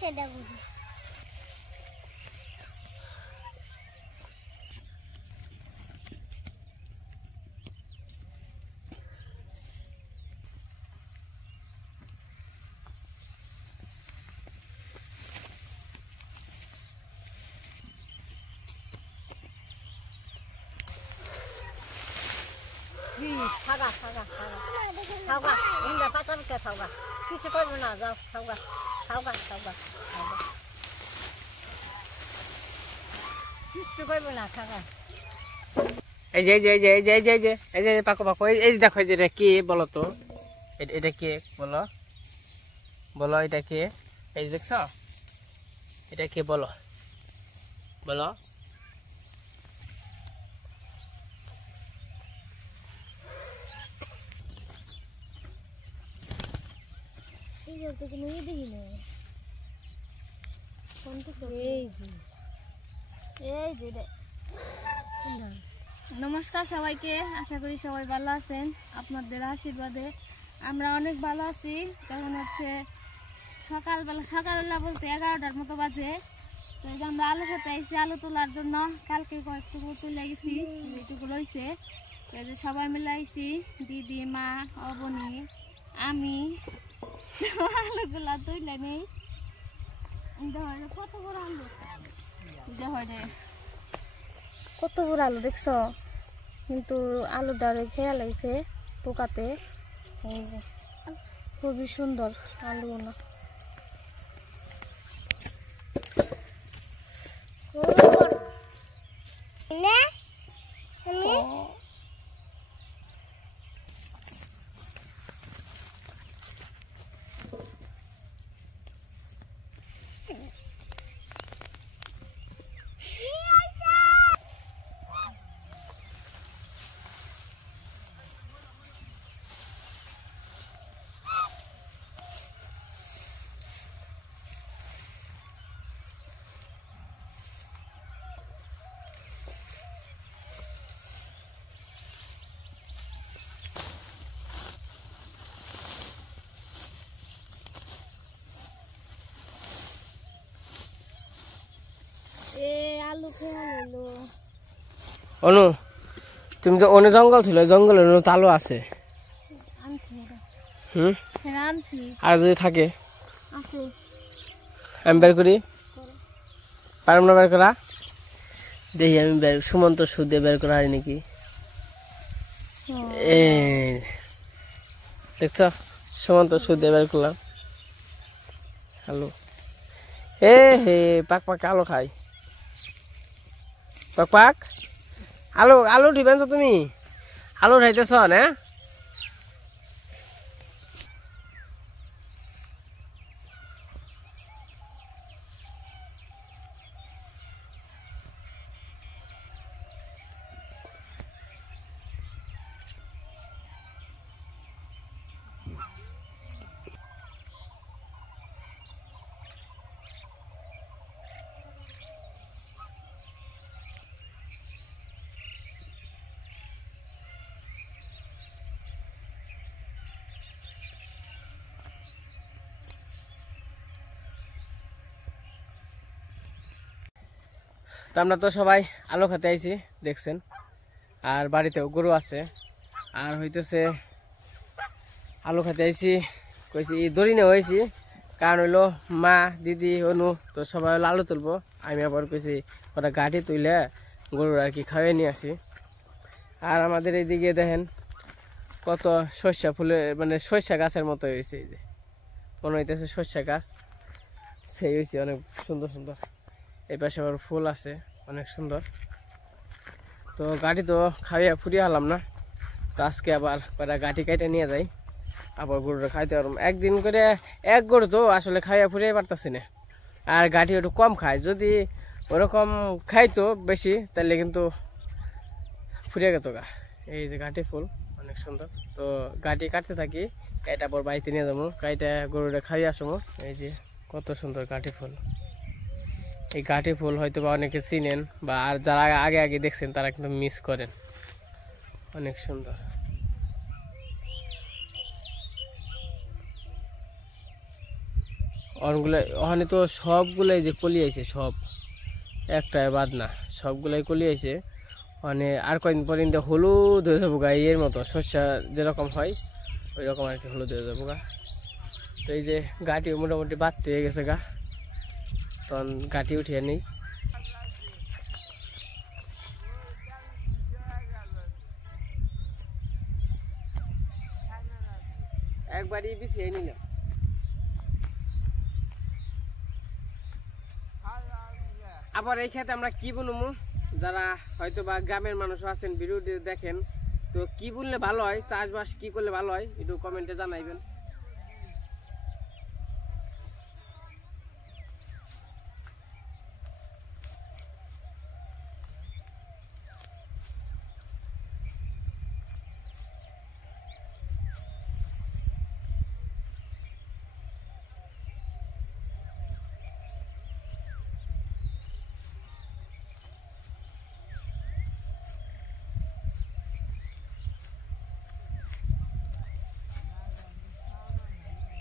সেটা বুঝি থাকা থাকা থাকা ইন্দা পাতামকে থাকা কিছু করবো না যাও থাকা থাকা থাকা থাকা কিছু করবো না থাকা এই যে এই যে এই যে এই যে এই যে এই যে পাকো পাকো এই যে দেখো এই যে এটা কি বলো তো এটা কি বলো বলো এটা কি এই যে দেখছো এটা কি বলো বলো নমস্কার সবাইকে, আশা করি সবাই ভালো আছেন। আপনাদের আশীর্বাদে আমরা অনেক ভালো আছি। তখন হচ্ছে সকালবেলা বলতে 11টার মতো বাজে। তো এই যে আমরা আলু খেতে আইছি, আলু তোলার জন্য। কালকে কয়েকটুকু তুলে গেছি, যেটুকু রয়েছে। এই যে সবাই মিলে আইছি, দিদি, মা, অবনী, আমি। আলুগুলা তুলে নেই। কত বড় আলু, কত বড় আলু দেখছো, কিন্তু আলুটারে খেয়াল লাগছে পোকাতে। এই যে খুবই সুন্দর আলু না। অনু তুমি তো অন্য জঙ্গল ছিল, জঙ্গলের তালু আছে। আর যদি থাকে আমি বের করি, পারব না বের করা? দেখি আমি সুমন্ত সুদে বের করা হয় নাকি। দেখছ, সুমন্ত সুদে বের করলাম আলু। হে পাক পাক আলু খাই, পাক পাক আলু। আলু দিবেন তো তুমি? আলু খাইতেছ না? তো আমরা তো সবাই আলু খেতে আইছি দেখছেন, আর বাড়িতেও গরু আছে। আর হইতেছে আলু খেতে আইছি, কইছি দড়ি নিয়ে হয়েছি, কারণ হইলো মা, দিদি, অনু তো সবাই হলো আলু তুলবো। আমি আবার কইছি ওরা গাঠি তুইলে গরুর আর কি খাওয়াই নিয়ে আসি। আর আমাদের এইদিকে দেখেন কত সর্ষা ফুলের মানে সর্ষা গাছের মতো হয়েছে। এই যে মনে হইতেছে সর্ষা গাছ, সেই হয়েছে অনেক সুন্দর সুন্দর। এই পাশে আবার ফুল আছে অনেক সুন্দর। তো গাড়ি তো খাইয়া ফুরিয়ে হলাম না, তো আজকে আবার কটা গাঠি কাইটে নিয়ে যাই, আবার গরুটা খাইতে পারবো। একদিন করে এক গরু তো আসলে খাইয়া ফুরিয়ে পারতাছি না। আর গাঠি একটু কম খায়, যদি ওরকম খাইতো বেশি তাহলে কিন্তু ফুরিয়ে গেত গা। এই যে গাঠি ফুল অনেক সুন্দর। তো গাঠি কাটতে থাকি, কাইটা আবার বাড়িতে নিয়ে যাবো, কাইটা গরুটা খাইয়ে আসবো। এই যে কত সুন্দর গাঠি ফুল। এই গাঠি ফুল হয়তো বা অনেকে চিনেন, বা আর যারা আগে আগে দেখছেন তারা কিন্তু মিস করেন। অনেক সুন্দর। অনগুলো ওখানে তো সবগুলাই যে কলি আইছে, সব একটাই বাদ না, সবগুলাই কলি আইছে। মানে আর কয়েকদিন পর কিন্তু হলুদ হয়ে যাবো গা, এর মতো শস্য যেরকম হয় ওই রকম আর কি হলুদ হয়ে যাবো গা। তো এই যে গাটি মোটামুটি বাড়তে হয়ে গেছে গা, তখন গাটি উঠিয়ে নেই। একবারই বিছিয়ে নিলাম। আবার এই ক্ষেত্রে আমরা কি বুনবো, যারা হয়তো বা গ্রামের মানুষ আছেন ভিডিও দেখেন, তো কি বুনলে ভালো হয়, চাষবাস কি করলে ভালো হয় একটু কমেন্টে জানাইবেন।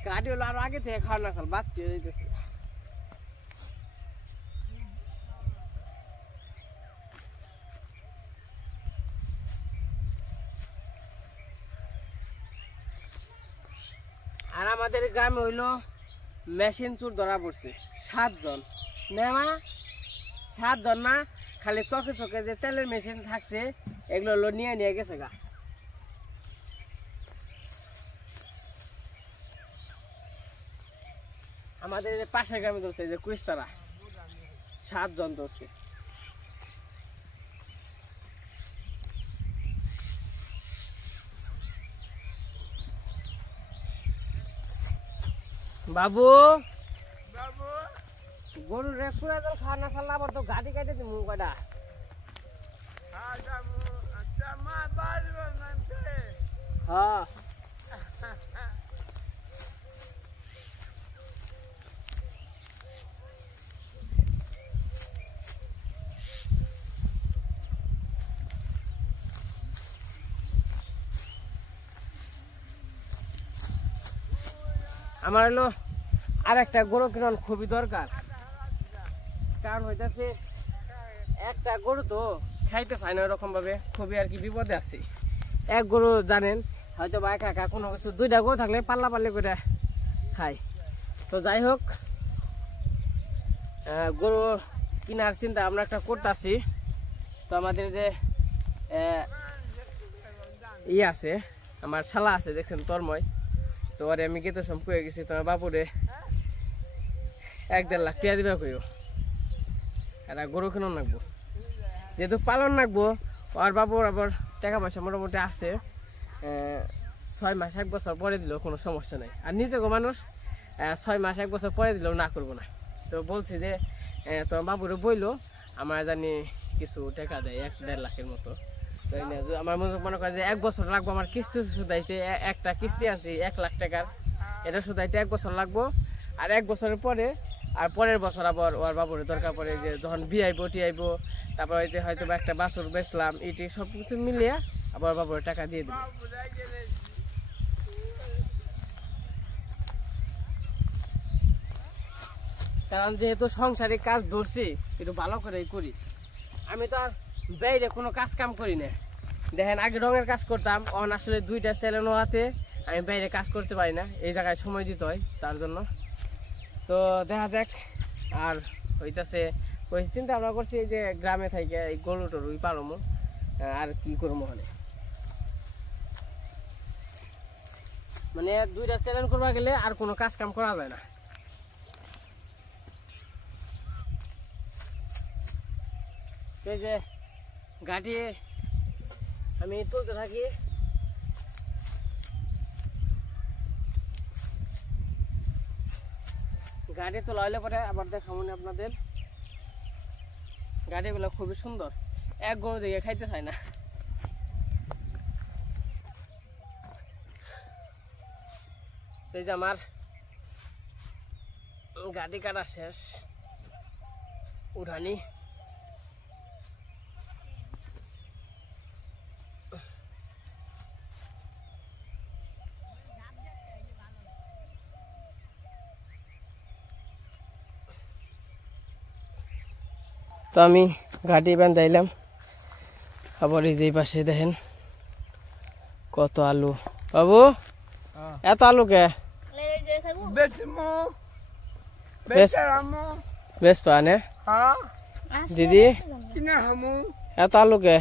গাড়ি হলো আরো আগে থেকে খাওয়ানো আসল বাচ্চা হয়ে যেতেছে। আর আমাদের গ্রামে হইলো মেশিন চুর ধরা পড়ছে 7 জন, না 7 জন না, খালি চোখে চোখে যে তেলের মেশিন থাকছে এগুলো হলো নিয়ে নিয়ে গেছে গা। আমাদের পাশের গ্রামে ধরছে যে কুইস্তারা 7 জন ধরছে। বাবু গরু রে পুরা জল খাওয়া না সারলে আবার তো গাড়ি কাটে দিমু কয়টা। হ্যাঁ আমার হলো আর একটা গরু কিনার খুবই দরকার, কারণ হইতেছে একটা গরু তো খাইতে চায় না ওরকম ভাবে, খুবই আর কি বিপদে আছি। এক গরু জানেন হয়তো বা একা একা কোনো কিছু, 2টা গরু থাকলে পাল্লা পাল্লি করে খায়। তো যাই হোক, গরু কেনার চিন্তা আমরা একটা করতেছি। তো আমাদের যে ইয়ে আছে, আমার শালা আছে দেখছেন তন্ময়, তো আরে আমি গেতে সম কয়ে গেছি তোমার বাপুরে 1-1.5 লাখ টাকা দিবে কইও, এটা গরু কিনুন লাগবো, যেহেতু পালন লাগবো। আর বাবুর আবার টাকা পয়সা মোটামুটি আছে, 6 মাস 1 বছর পরে দিলেও কোনো সমস্যা নাই। আর নিজেকে মানুষ 6 মাস 1 বছর পরে দিলেও না করবো না। তো বলছি যে তোমার বাবুরে বইলো আমার জানি কিছু টাকা দেয় 1-1.5 লাখের মতো। তো আমার মনে করে যে 1 বছর লাগবো আমার কিস্তি শুধাইতে, একটা কিস্তি আনছি 1 লাখ টাকার, এটা শুধাইতে 1 বছর লাগবো। আর 1 বছরের পরে আর পরের বছর আবার ওর বাবুরে দরকার পড়ে, যে যখন বিয়ে আইবো টি আইবো, তারপর হয়তো একটা বাছুর বেচলাম, এটি সব কিছু মিলিয়ে আবার বাবুরে টাকা দিয়ে দেবো। কারণ যেহেতু সংসারে কাজ ধরছি একটু ভালো করেই করি। আমি তো আর বাইরে কোনো কাজ কাম করি না, দেখেন আগে রঙের কাজ করতাম, অন আসলে 2টা ছেলে নোয়াতে আমি বাইরে কাজ করতে পারি না, এই জায়গায় সময় দিতে হয় তার জন্য। তো দেখা যাক, আর হইতেছে ওই চিন্তা আমরা করছি যে গ্রামে থেকে এই গরু টরুই পারমো, আর কি করবো মানে 2টা চ্যালেঞ্জ করবা গেলে আর কোনো কাজ কাম করা যায় না। এই যে গাড়ি আমি তুলতে থাকি, গাড়ি তোলা হইলে পরে আবার দেখা মনে আপনাদের গাড়িগুলো খুবই সুন্দর, এক গরু দিকে খাইতে চায় না। এই যে আমার গাড়ি কাটা শেষ, উঠানি তো আমি ঘাটি বান্ধাইলাম। আবার এই যে পাশে দেখেন কত আলু। বাবু এত আলু কে বেশ পানে দিদি এত আলু কে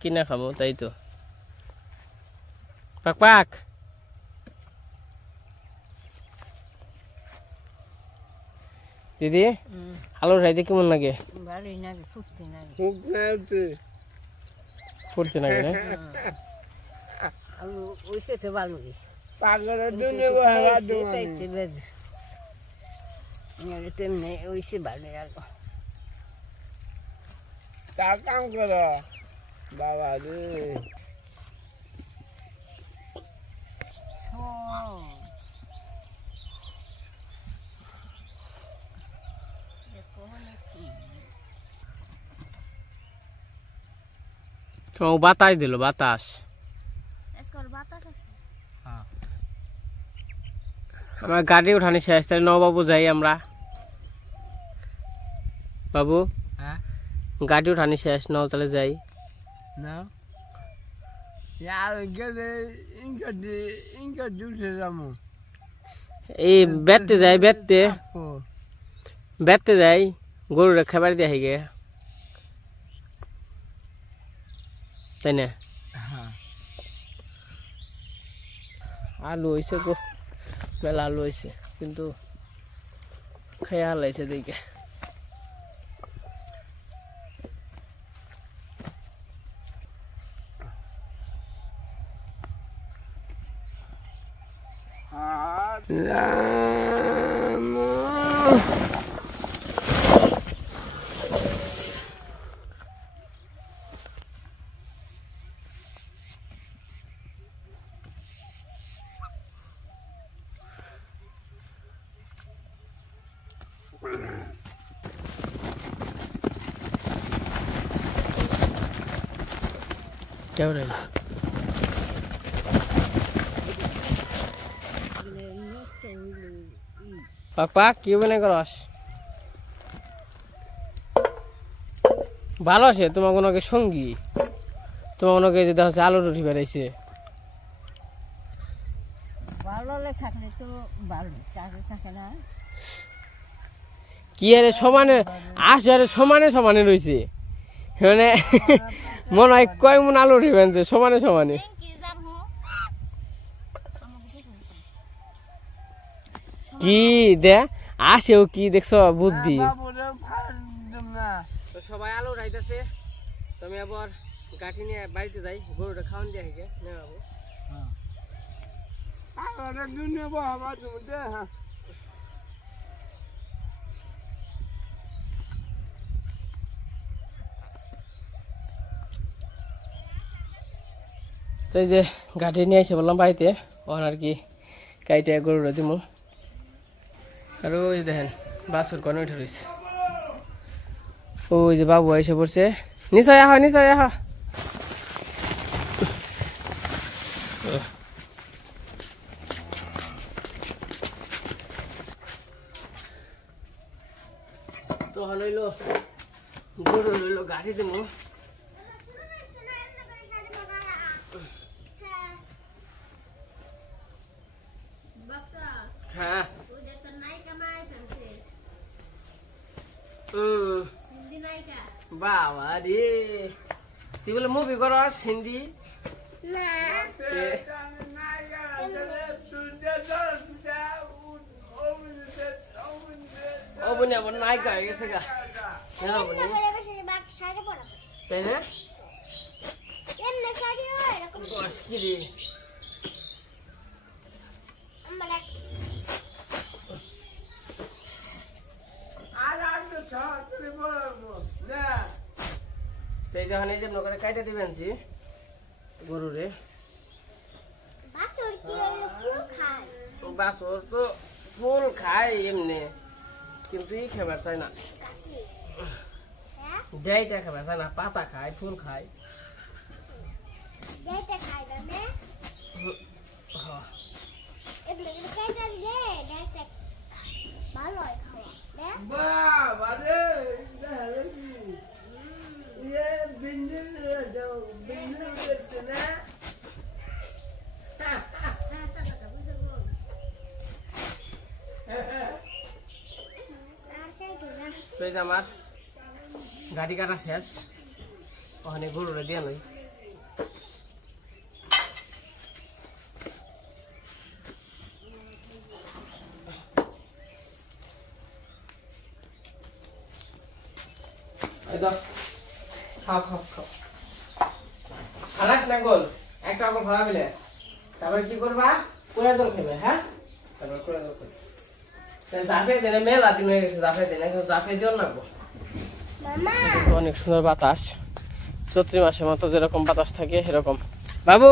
কিনা খাবো তাই তো পাক পাক দিদি আলু খাইতে কেমন লাগে ফুটতে লাগে না কাম করো বাবা রে তো বাতাস দিল বাতাস আমার গাড়ি উঠানি শেষ তাহলে বাবু যাই আমরা বাবু গাড়ি উঠানি শেষ নাও তাহলে যাই না ইনকা জুটে যাবো এই বেতে যাই বেতে যাই গরুর খাবার দিয়ে গে তাই না আলু হয়েছে গো মেলা আলু হয়েছে কিন্তু খেয়ে হালাইছে দিকে क्या हो रहा है पापा क्यों बने करस ভালো আছে তোমার কোনো সঙ্গী তোমার কোনো যে দেখা আলু রুটি বেড়াইছে ভালো থাকলে তো ভালো থাকে না কি আরে সমানে আসলে সমানে সমানে রয়েছে মানে মনে হয় কয় মন আলু উঠিবেন যে সমানে সমানে কি দে আসেও কি দেখছো বুদ্ধি তো সবাই আলু উঠাইতেছে তুমি আবার গাঠি নিয়ে বাড়িতে যাই গরুটা খাওয়ান দিয়ে হেগে নেবো তো এই যে গাঠি নিয়ে এসে বললাম বাড়িতে ওখানে আর কি কাইটে গরুটা দিমু আর ওই দেখেন বাছুর কনে উঠে রয়েছে ওই যে বাবু এসে পড়ছে নিশ্চয় আহ নিশ্চয় আহ তো হইলো গরু হইলো গাড়ি দিমু হ্যাঁ বাবা রে তুই বলে মুভি করস হিন্দি অবনি আবার নায়িকা হয়ে গেছে গা তাই না যখন এই যে নগরে কাইটা দিবেন গরুরে বাছর তো ফুল খায় এমনি কিন্তু ই খাবার চাই না যাইটা খাবার চাই না পাতা খায় ফুল খায় বাবা রে ये बिंदु जो बिंदु देखते ना तो ये हमार गाड़ी का शेष ওখানে গরুরে দিয়ে লই এই দাও খাও খাও খাও আনাস না গোল একটা গোল ভাড়া মিলে তারপরে কি করবা কোয়া জল খেবে হ্যাঁ তারপর কোয়া জল খাবে সেই জাফে দেনে মেলা দিন হয়ে গেছে জাফে দেনে কিন্তু জাফে দিও না গো মামা অনেক সুন্দর বাতাস চৈত্র মাসের মতো যেরকম বাতাস থাকে এরকম বাবু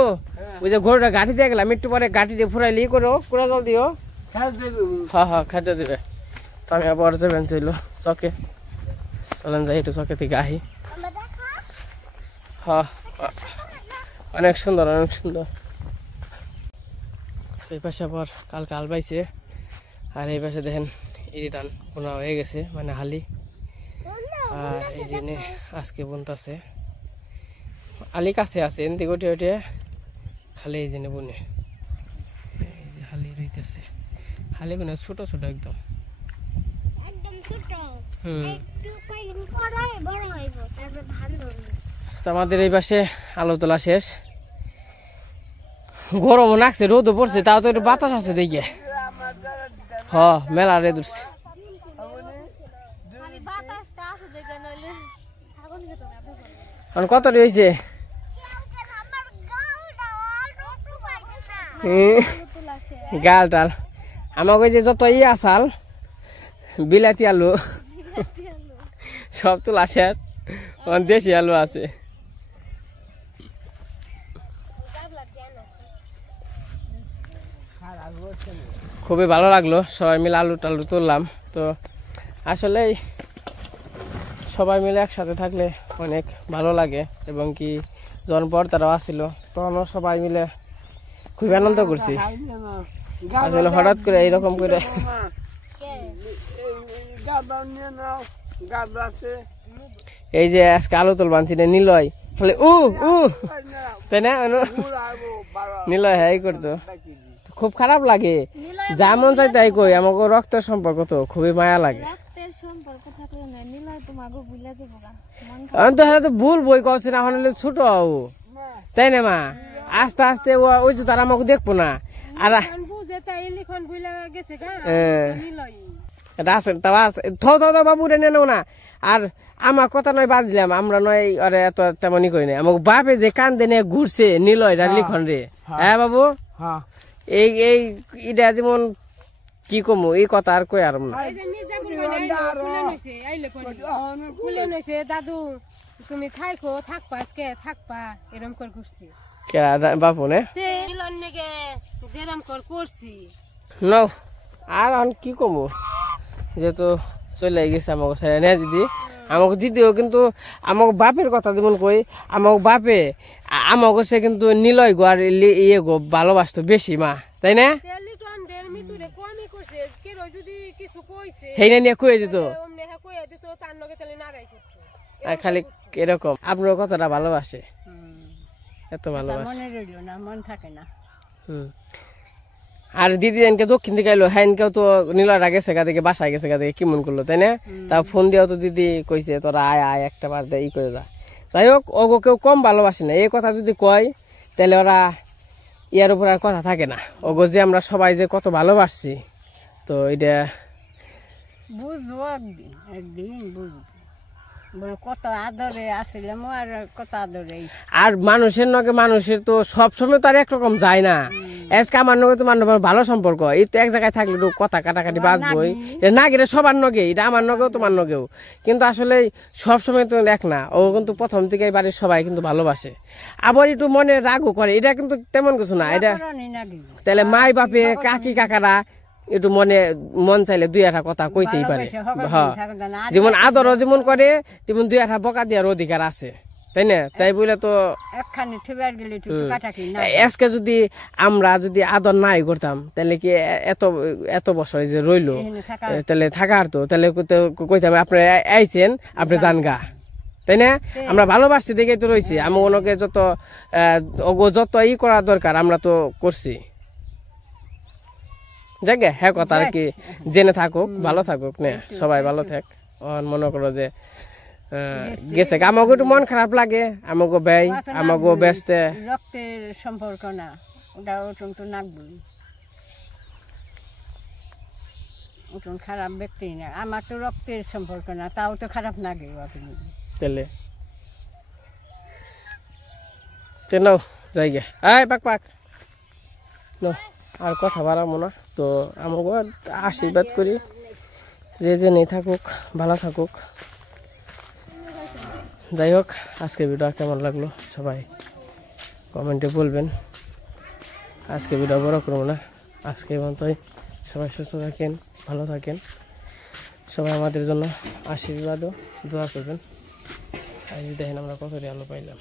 ওই যে গরুটা গাড়ি দিয়ে গেলাম একটু পরে গাড়িতে ফুরাইলি করো কোয়া জল দিও হ্যাঁ হ্যাঁ খাইতে দিবে তো আমি আবার যাবেন ছিল চকে চলেন যাই একটু চকে থেকে আহি হ্যাঁ অনেক সুন্দর অনেক সুন্দর তো এই পাশে আবার কালকে আল পাইছে আর এই পাশে দেখেন ইরি ধান বোনা হয়ে গেছে মানে হালি আর এই জন্য আজকে বুনতেছে আলি কাছে আছে এনতে গোটে ওটে খালি এই জন্য বুনে এই যে হালি রইতেছে হালি গুলো ছোট ছোট একদম আমাদের এই পাশে আলো তোলা শেষ গরমও নাকছে রোদও পড়ছে তাও তো একটু বাতাস আছে দেখে হ মেলা রে ধরছে কত রয়েছে গাল টাল আমাকে যে যত ই আসাল বিলাতি আলু সব তোলা শেষ দেশি আলু আছে খুবই ভালো লাগলো সবাই মিলে আলু টালু তুললাম তো আসলে সবাই মিলে একসাথে থাকলে অনেক ভালো লাগে এবং কি যখন তারাও আসছিল তখনও সবাই মিলে খুবই আনন্দ করছি আসলে হঠাৎ করে এইরকম করে এই যে আজকে আলু তুল বানছি নিলয় ফলে তাই না নিলয় হ্যাঁ করতো খুব খারাপ লাগে যেমন চাই তাই কই আমাকে রক্তের সম্পর্ক তো খুবই মায়া লাগে তো ভুল বই কছে না হলে ছোট তাই না মা আস্তে আস্তে ওই যে তারা আমাকে দেখবো না আর বাবু রে নেও না আর আমার কথা নয় বাদ দিলাম আমরা নয় আরে এত তেমনই করি না আমাকে বাপে যে কান্দে নিয়ে ঘুরছে নিলয় লিখন রে হ্যাঁ বাবু এই এই এটা যেমন কি কমু এই কথা আর কই আর না দাদু তুমি থাকো থাকবা আজকে থাকবা এরম করে করছি বাপু নে যেরম কর করছি ন আর কি কমু যেহেতু চলে গেছে আমাকে ছেড়ে নেয় দিদি আমাকে দিদিও কিন্তু আমাকে বাপের কথা যেমন কই আমাকে বাপে আমাকে সে কিন্তু নিলয় গো আর ইয়ে গো ভালোবাসতো বেশি মা তাই না সেইনা নিয়ে কয়ে দিত খালি এরকম আপনার কথাটা ভালোবাসে এত ভালোবাসে আর দিদি এনকে দক্ষিণ দিকে এলো হ্যাঁ এনকেও তো নীলাটা গেছে গা থেকে বাসায় গেছে গা থেকে কেমন করলো তাই না তা ফোন দিয়েও তো দিদি কইছে তোরা আয় আয় একটা বার ই করে যা যাই হোক ওগো কেউ কম ভালোবাসে না এই কথা যদি কয় তাহলে ওরা ইয়ার উপর আর কথা থাকে না ওগো যে আমরা সবাই যে কত ভালোবাসছি তো এটা বুঝবো একদিন বুঝবো কত আদরে আসলাম আর কত আদরে আর মানুষের নগে মানুষের তো সবসময় তো আর একরকম যায় না আজকে আমার নগে তোমার ভালো সম্পর্ক এই তো এক জায়গায় থাকলে তো কথা কাটাকাটি বাঁচবই না গেলে সবার নগে এটা আমার নগেও তোমার নগেও কিন্তু আসলে সবসময় তো এক না ও কিন্তু প্রথম থেকে বাড়ির সবাই কিন্তু ভালোবাসে আবার একটু মনে রাগও করে এটা কিন্তু তেমন কিছু না এটা তাহলে মাই বাপে কাকি কাকারা একটু মন চাইলে দুই একটা কথা কইতেই পারে হ্যাঁ যেমন আদরও যেমন করে তেমন দুই একটা বকা দেওয়ার অধিকার আছে তাই না? তাই বলে তো একখানি থেবার গেলে একটু কাটা কি না আজকে যদি আমরা যদি আদর নাই করতাম তাহলে কি এত এত বছর যে রইলো এখানে থাকা তাহলে থাকার তো তাহলে কইতাম আপনি আইছেন আপনি যান গা, তাই না? আমরা ভালোবাসছি দেখে তো রয়েছি। আমি ওনাকে যত যত ই করা দরকার আমরা তো করছি। যাকে হ্যাঁ কথা আর কি, জেনে থাকুক, ভালো থাকুক না, সবাই ভালো থাক। মনে করো যে গেছে আমাকে একটু মন খারাপ লাগে, আমাকে ব্যয় আমাকে ব্যস্ত রক্তের সম্পর্ক না, ওটা ওটন তো নাকবই, ওটন খারাপ ব্যক্তি না। আমার তো রক্তের সম্পর্ক না, তাও তো খারাপ লাগে আপনি তেলে নাও যাইগে আয় পাক পাক নাও, আর কথা বাড়াবো না। তো আমাকে আশীর্বাদ করি যে নেই থাকুক, ভালো থাকুক। যাই হোক, আজকে ভিডিও কেমন লাগলো সবাই কমেন্টে বলবেন। আজকে ভিডিও বড় করবো না, আজকে পর্যন্তই। সবাই সুস্থ থাকেন, ভালো থাকেন, সবাই আমাদের জন্য আশীর্বাদ ও দোয়া করবেন। আজ দেখেন আমরা কত আলো পাইলাম।